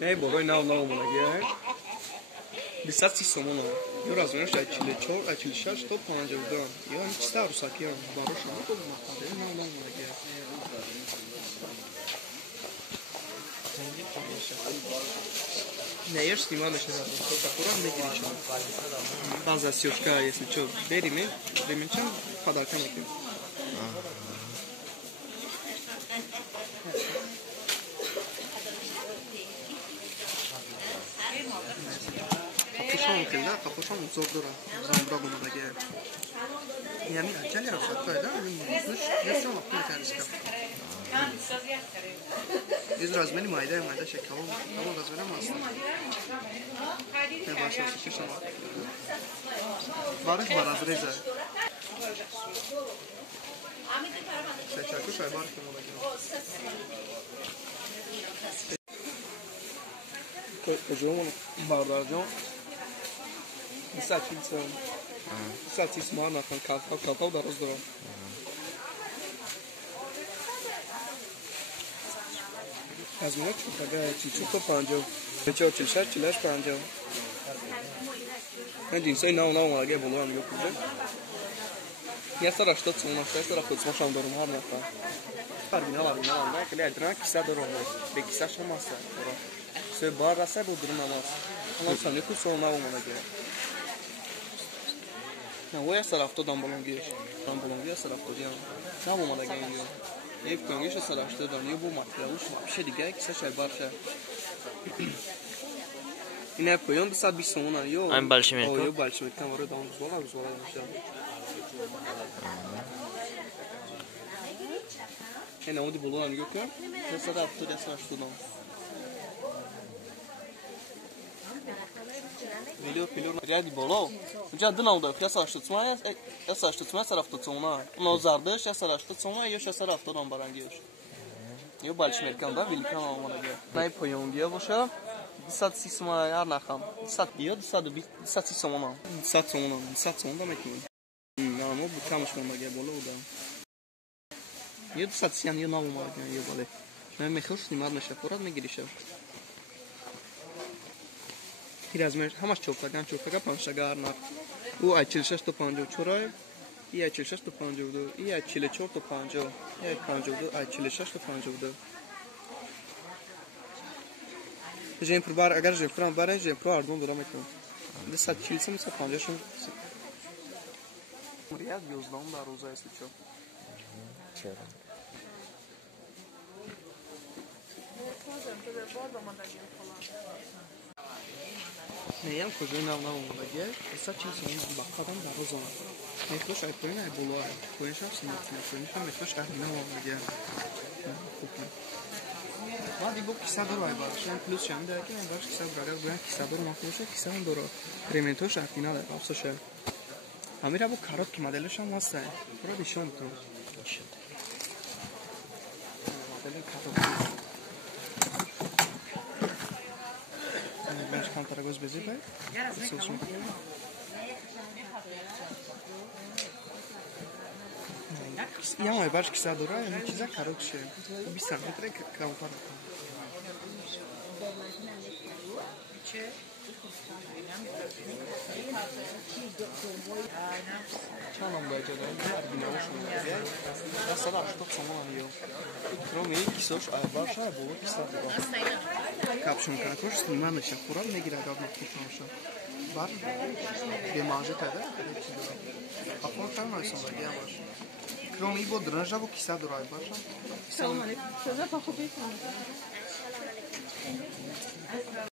نه بالای ناو مونگه 230 سومون یه رازونش 44 46 تا 52 یا این چیزا رو ساکیان باروش رو مخاطره ناو مونگه نه یه استیمان نشه تو کارا میگیری شما بعضی از سیوشکا یه چیز بریم چند پدرکم میکنیم Kapuşan kılda, kapuşan zor dura. Zambra bunu da gel. Yani acele yapsak böyle, ölümlüymüş. Yoksa vakti yeterli çıkar. Biz razmeni mayda şekil oldu. Ama razmeni mi aslında? Ne başlasın ki sana? Barış var az reza. Seçer kuş ay barış bunu da gel. Kocaman bardağı. Saçis mana kan kalkav da rozdoro. Az mı çok da çiçek to panjo. Çok çilşer panjo. Ben cinsay nav var buluyorum yok burada. Ya sonra что sonra kutmasam durum har nafta. Var. Ne kadar drak kısa durum. Be kısa şamasa. Se barasa bu durum namaz. Ama sen ne kusona olmalı ki. نه وای از طرف تو دامبلونگیش از طرف تو دیام نه با ما دیگه اینجا یه کنگیش از طرف تو دام یه بو مطلبوش میشه دیگه کیسه شای بارشه اینه پایان 220 تومن یو این بالشی میکنم یو بالشی میکنم وارد دام بالا میشه اینه اون دی بلوان میگه که از طرف تو دام Milyon riadi bolo. Uca dın aldı. Ya saçtı tutmaya sarafta tsona. No zardış ya sarafta tsona ya sarafta rambarangiyor. Yo balış merkanda vilkan olmalı diye. Nay poyon diye boşa. Sat sisma yar nakam. Sat diyor sat sisma. Sat sonunda mekmin. Ama bu çalışmama gel bolo da. Yo sat siyan yo nav olmalı diye bole. Ben mekhoş nimad meşaforat megirişem. Razmer همش چوبتگان 5 گارنار او 46 تا 54 ای 46 تا 52 ای 44 تا 50 ای 52 46 تا 52 جیم پربار اگر جیم فرام بارن جیم پرو اردون دارم میکنم 240 تا 50 شون ریاد 11 در روزای است چرا Neyim kuzey nav olmalı diye. Esas çizim bakmadan da o zaman. Metroş ayıplarına bulu ay. Koyunşam sinirtine. Koyunşam metroş ayıplarına olmalı diye. Hadi bu kısa dur ay var. Şimdi plus şimdi de ki ben baş kısa bırakır. Bu kısa dur makbuşa kısa dur. Kremetoş ayıplarına da kapsa şey. Amira bu karot ki modelleşen varsa. Burada dişon tu. Modeli karot. Ben çıkan taragöz bezi bay. Sosun. Ya baş kısa dura, yani çizer karot şey. Bir santimetre kampar. Çalam da acaba her gün olsun diye. Mesela şu zaman yok. Kromi kisoş başa bu kısa dura. Kapşon kartoş liman işe kural ne girer adamlar tutmuşlar. Var. Bir mağaza tadı. Apon kalmayısın da diye baş. Kromi bu dranja bu kısa dura başa. Selam aleyküm. Size pakubik mi?